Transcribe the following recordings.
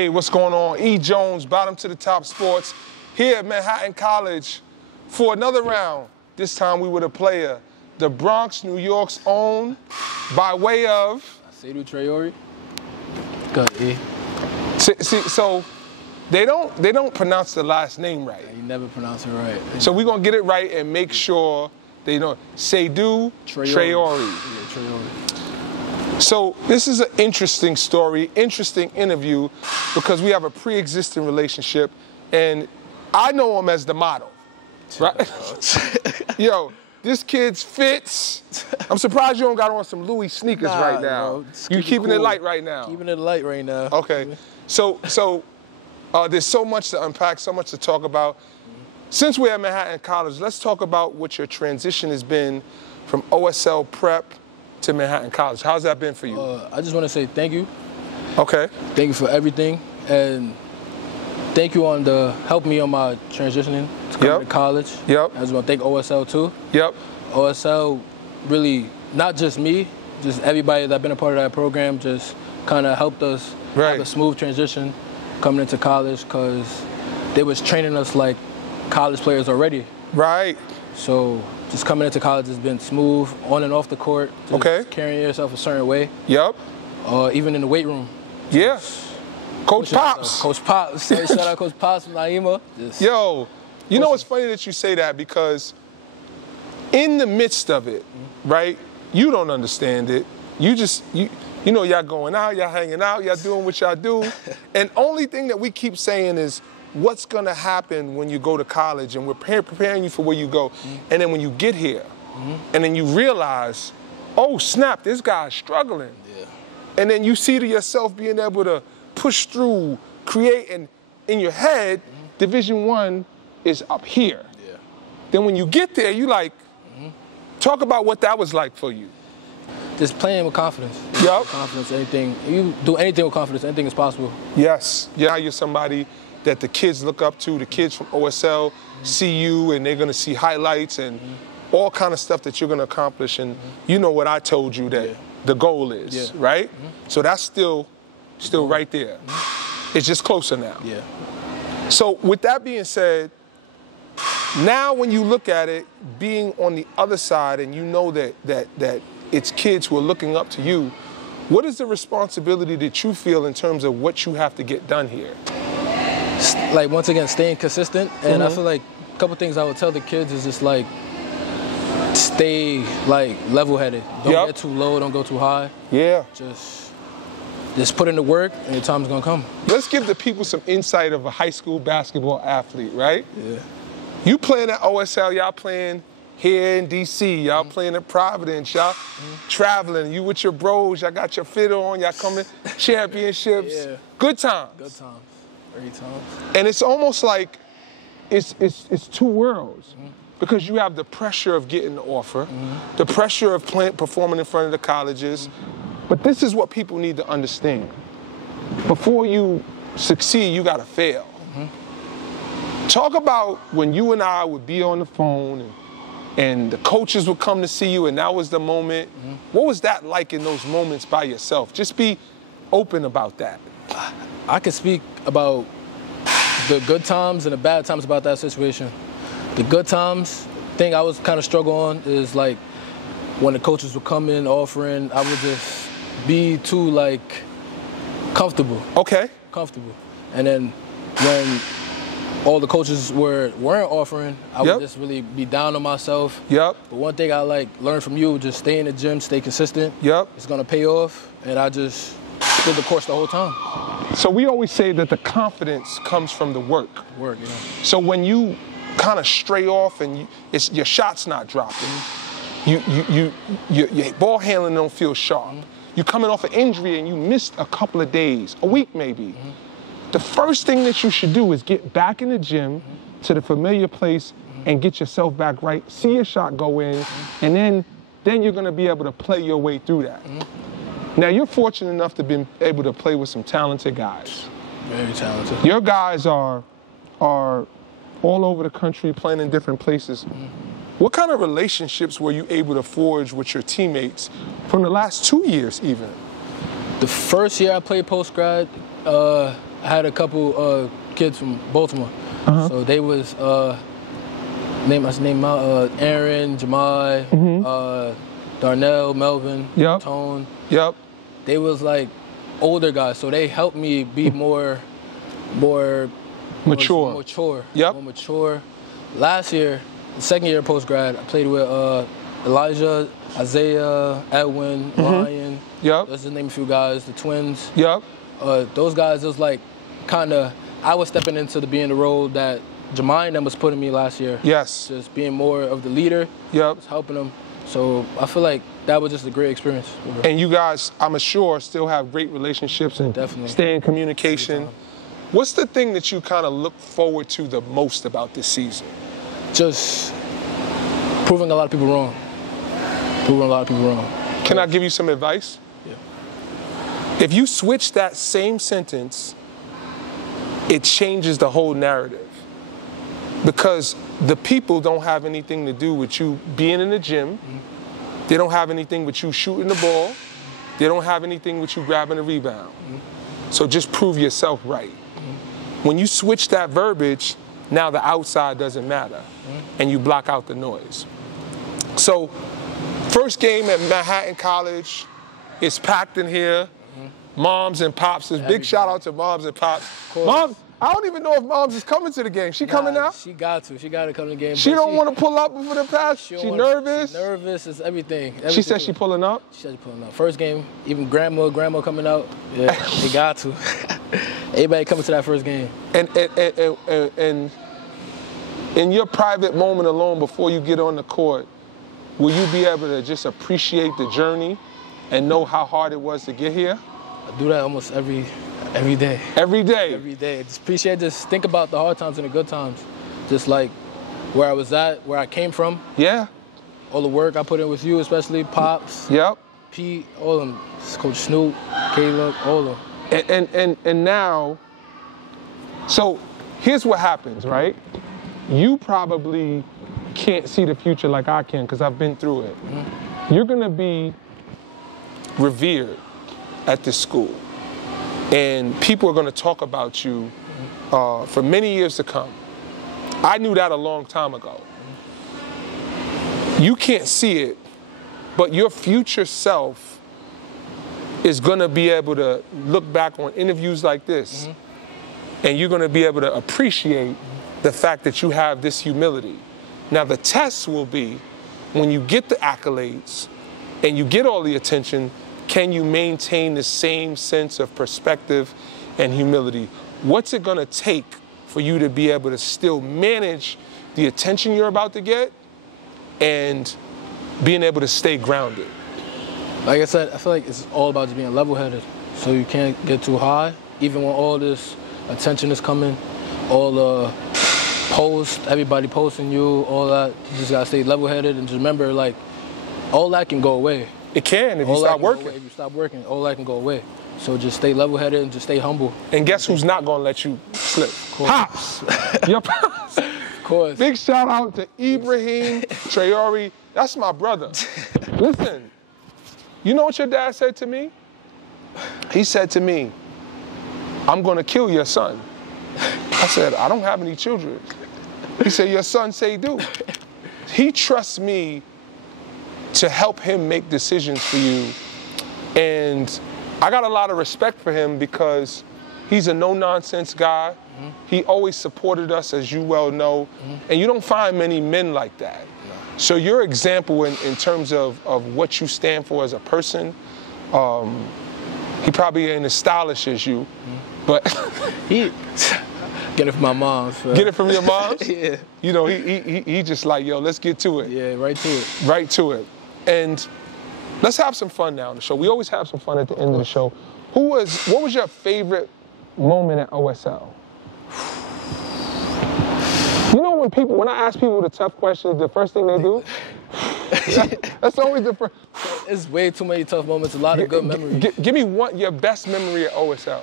Hey, what's going on? E. Jones, Bottom to the Top Sports, here at Manhattan College for another round. This time we with a player, the Bronx, New York's own, by way of Seydou Traore. Got E. See, so they don't pronounce the last name right. You never pronounce it right. So we're gonna get it right and make sure they know. Seydou Traore. Yeah, Traore. So this is an interesting story, interesting interview, because we have a pre-existing relationship, and I know him as the model, right? Yo, this kid's fits. I'm surprised you don't got on some Louis sneakers right now. You keeping it light right now? Keeping it light right now. Okay. So there's so much to unpack, so much to talk about. Since we're at Manhattan College, let's talk about what your transition has been from OSL prep to Manhattan College. How's that been for you? I just want to say thank you. Okay. Thank you for everything, and thank you on helping me on my transitioning to coming to college. Yep. I just want to thank OSL too. Yep. OSL really, not just me, just everybody that's been a part of that program, just kind of helped us have a smooth transition coming into college, because they was training us like college players already. Right. So just coming into college has been smooth, on and off the court. Just carrying yourself a certain way. Yep. Even in the weight room. Yeah. Coach Pops. Coach Pops. Shout out Coach Pops from Naima. Yo, you know it's funny that you say that, because in the midst of it, right, you don't understand it. You just, you know, y'all going out, y'all hanging out, y'all doing what y'all do. And only thing that we keep saying is, what's going to happen when you go to college, and we're preparing you for where you go. And then when you get here, and then you realize, oh snap, this guy's struggling. Yeah. And then you see to yourself being able to push through, create, and in your head, Division I is up here. Yeah. Then when you get there, you like, talk about what that was like for you. Just playing with confidence. Yep. Confidence, anything. You do anything with confidence, anything is possible. Yes. Yeah, you're somebody that the kids look up to. The kids from OSL see you, and they're gonna see highlights and all kind of stuff that you're gonna accomplish. And you know what I told you that the goal is, right? So that's still right there. It's just closer now. Yeah. So with that being said, now when you look at it, being on the other side, and you know that it's kids who are looking up to you, what is the responsibility that you feel in terms of what you have to get done here? Like, once again, staying consistent. And I feel like a couple things I would tell the kids is just like, stay like level-headed. Don't get too low, don't go too high. Yeah. Just put in the work, and your time's gonna come. Let's give the people some insight of a high school basketball athlete, right? Yeah. You playing at OSL, y'all playing here in DC, y'all playing at Providence, y'all traveling, you with your bros, y'all got your fit on, y'all coming championships. Yeah. Good times. Good times. Great times. And it's almost like it's two worlds, because you have the pressure of getting the offer, the pressure of performing in front of the colleges, but this is what people need to understand. Before you succeed, you gotta fail. Talk about when you and I would be on the phone, and the coaches would come to see you, and that was the moment. What was that like in those moments by yourself? Just be open about that. I can speak about the good times and the bad times about that situation. The good times, thing I was kind of struggling on is like when the coaches would come in offering, I would just be too like comfortable. Okay. Comfortable. And then when all the coaches weren't offering, I would just really be down on myself. Yep. But one thing I like learned from you, just stay in the gym, stay consistent. Yep. It's gonna pay off, and I just stood the course the whole time. So we always say that the confidence comes from the work. Work, you know. So when you kind of stray off and your shot's not dropping, your ball handling don't feel sharp. You're coming off an injury and you missed a couple of days, a week maybe. The first thing that you should do is get back in the gym to the familiar place and get yourself back right, see your shot go in, and then you're gonna be able to play your way through that. Now, you're fortunate enough to be able to play with some talented guys. Very talented. Your guys are all over the country, playing in different places. What kind of relationships were you able to forge with your teammates from the last 2 years even? The first year I played post-grad, I had a couple kids from Baltimore. So they was name out Aaron, Jemai, Darnell, Melvin, Tone. They was like older guys, so they helped me be more mature. More mature. Last year, the second year post grad, I played with Elijah, Isaiah, Edwin, Ryan. Those to name a few guys. The twins. Those guys, it was like kind of, I was stepping into being the role that Jemai and them was putting me last year. Just being more of the leader. Just helping them. So I feel like that was just a great experience. And you guys, I'm sure, still have great relationships and stay in communication. What's the thing that you kind of look forward to the most about this season? Just proving a lot of people wrong. Can I give you some advice? If you switch that same sentence, it changes the whole narrative. Because the people don't have anything to do with you being in the gym. They don't have anything with you shooting the ball. They don't have anything with you grabbing a rebound. So just prove yourself right. When you switch that verbiage, now the outside doesn't matter, and you block out the noise. So, first game at Manhattan College, it's packed in here. Moms and pops, big shout out to moms and pops. Mom, I don't even know if Moms is coming to the game. She coming out? She got to. She got to come to the game. She don't want to pull up before the pass? She nervous? She's nervous. It's everything. She said she pulling up? She said she pulling up. First game, even grandma coming out. Yeah, they got to. Everybody coming to that first game. And in your private moment alone before you get on the court, will you be able to just appreciate the journey and know how hard it was to get here? I do that almost every day. Every day? Every day. Just appreciate, just think about the hard times and the good times. Just like where I was at, where I came from. All the work I put in with you, especially Pops. Pete, all of them. Coach Snoop, Caleb, all of them. And now, so here's what happens, right? You probably can't see the future like I can because I've been through it. You're going to be revered at this school. And people are going to talk about you for many years to come. I knew that a long time ago. You can't see it, but your future self is going to be able to look back on interviews like this, and you're going to be able to appreciate the fact that you have this humility. Now, the test will be when you get the accolades and you get all the attention, can you maintain the same sense of perspective and humility? What's it going to take for you to be able to still manage the attention you're about to get and being able to stay grounded? Like I said, I feel like it's all about just being level-headed. So you can't get too high, even when all this attention is coming, all the posts, everybody posting you, all that. You just gotta stay level-headed and just remember, like, all that can go away. It can if you stop working. If you stop working, all that can go away. So just stay level-headed and just stay humble. And guess who's not gonna let you slip? Pops. Your pops. Of course. Big shout out to Ibrahim Traore. That's my brother. Listen, you know what your dad said to me? He said to me, I'm gonna kill your son. I said, I don't have any children. He said, your son Seydou. He trusts me to help him make decisions for you. And I got a lot of respect for him because he's a no-nonsense guy. He always supported us, as you well know. And you don't find many men like that. So your example in terms of what you stand for as a person, he probably ain't as stylish as you, but... Get it from my mom. So. Get it from your moms? Yeah. You know, he just like, yo, let's get to it. Yeah, right to it. Right to it. And let's have some fun now on the show. We always have some fun at the end of the show. What was your favorite moment at OSL? You know when I ask people the tough questions, the first thing they do? That's always the first. It's way too many tough moments, a lot of good memories. Give me your best memory at OSL.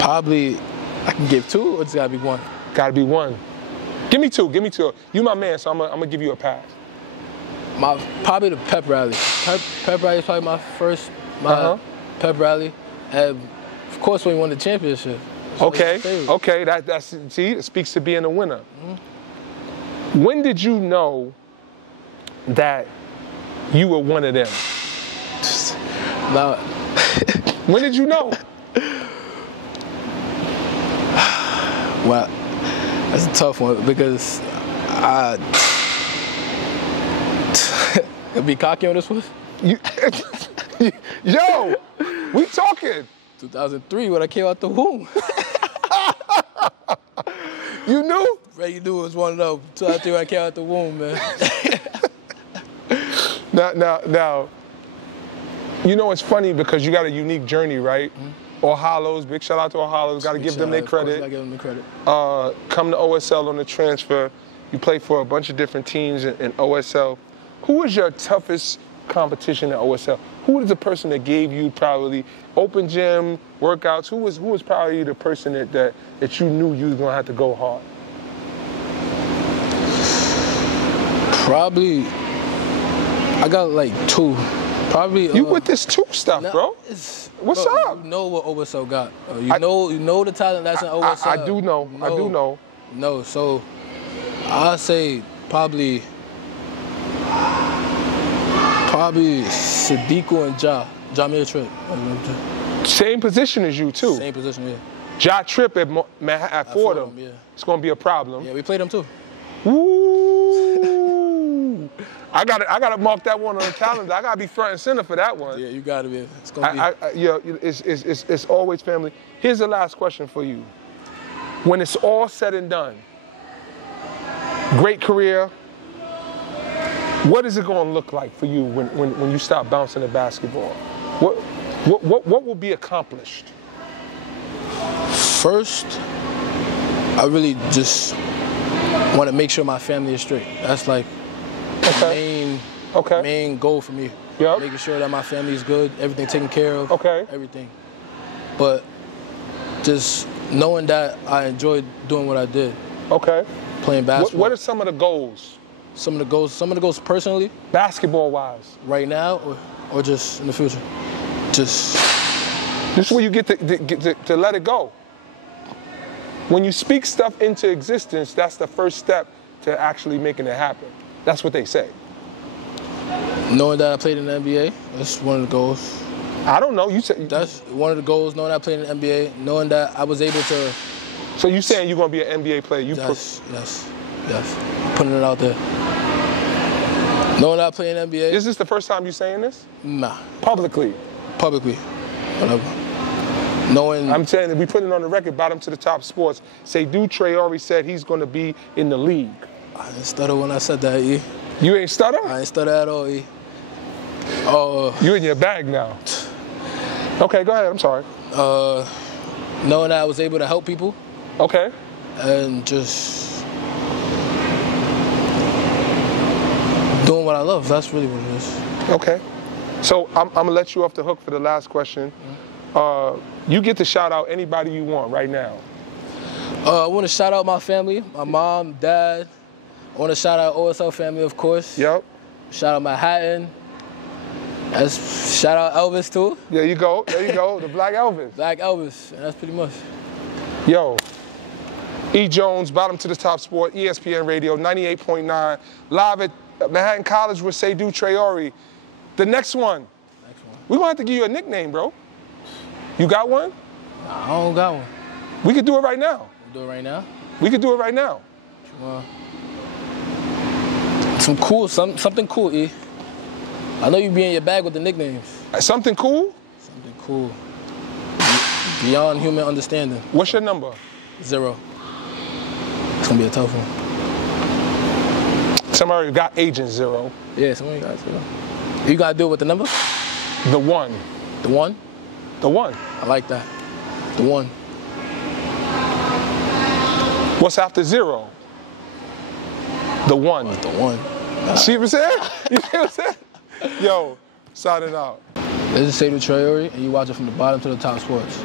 Probably, I can give two, or it's gotta be one? Gotta be one. Give me two. You my man, so I'm gonna give you a pass. Probably the pep rally. Pep rally is probably my first pep rally. And of course, when we won the championship. Okay. That's see, it speaks to being a winner. When did you know that you were one of them? Now, when did you know? Well, that's a tough one because be cocky on this one? Yo, we talking. 2003 when I came out the womb. You knew? Right, you knew it was one of those. 2003 when I came out the womb, man. Now, you know it's funny because you got a unique journey, right? All Hollows, big shout out to All Hollows. Got to give them their credit. Got to give them the credit. Come to OSL on the transfer. You play for a bunch of different teams in OSL. Who was your toughest competition at OSL? Who was the person that gave you probably open gym, workouts? Who was probably the person that you knew you was gonna have to go hard? Probably, I got like two. Probably. You with this two stuff, bro? What's up? You know what OSL got. You know the talent that's in OSL. I do know. I do know. No, so I'll say probably Sadiku and Jamir Tripp. Same position as you too. Same position, yeah. Ja Tripp at Fordham. Yeah. It's gonna be a problem. Yeah, we played him too. Ooh. I gotta mark that one on the calendar. I gotta be front and center for that one. Yeah, you gotta be. It's gonna be. It's always family. Here's the last question for you. When it's all said and done, great career. What is it gonna look like for you when you stop bouncing the basketball? What will be accomplished? First, I really just want to make sure my family is straight. That's like the main goal for me. Yep. Making sure that my family is good, everything taken care of, everything. But just knowing that I enjoyed doing what I did. Okay. Playing basketball. What are some of the goals? Some of the goals personally. Basketball-wise. Right now, or just in the future. This is where you get to let it go. When you speak stuff into existence, that's the first step to actually making it happen. That's what they say. Knowing that I played in the NBA, that's one of the goals. I don't know. You said that's one of the goals. Knowing I played in the NBA, knowing that I was able to. So you saying you're gonna be an NBA player? Yes. Putting it out there. Knowing that I play in the NBA. Is this the first time you saying this? Nah. Publicly. Whatever. Knowing. I'm saying that we put it on the record, Bottom to the Top Sports. Seydou Traore said he's going to be in the league. I didn't stutter when I said that, E. You ain't stutter? I ain't stutter at all, E. You in your bag now. Okay, go ahead. I'm sorry. Knowing that I was able to help people. Okay. And just doing what I love. That's really what it is. Okay. So I'm going to let you off the hook for the last question. You get to shout out anybody you want right now. I want to shout out my family, my mom, dad. I want to shout out OSL family, of course. Yep. Shout out Manhattan. Shout out Elvis, too. There you go. The Black Elvis. Black Elvis. That's pretty much. Yo. E. Jones, Bottom to the Top Sport, ESPN Radio, 98.9. Live at Manhattan College with Seydou Traore. The next one. We're going to have to give you a nickname, bro. You got one? Nah, I don't got one. We could do it right now. Do it right now? We could do it right now. Well, something cool, E. I know you be in your bag with the nicknames. Something cool? Something cool. Beyond human understanding. What's your number? 0. It's gonna be a tough one. Somebody got Agent 0. Yeah, somebody got 0. You gotta do it with the number? The 1. The 1? The 1. I like that. The 1. What's after 0? The 1. The 1. See what I'm saying? You see what I'm saying? Yo, signing out. This is Seydou Traore, and you watch it from the Bottom to the Top Sports.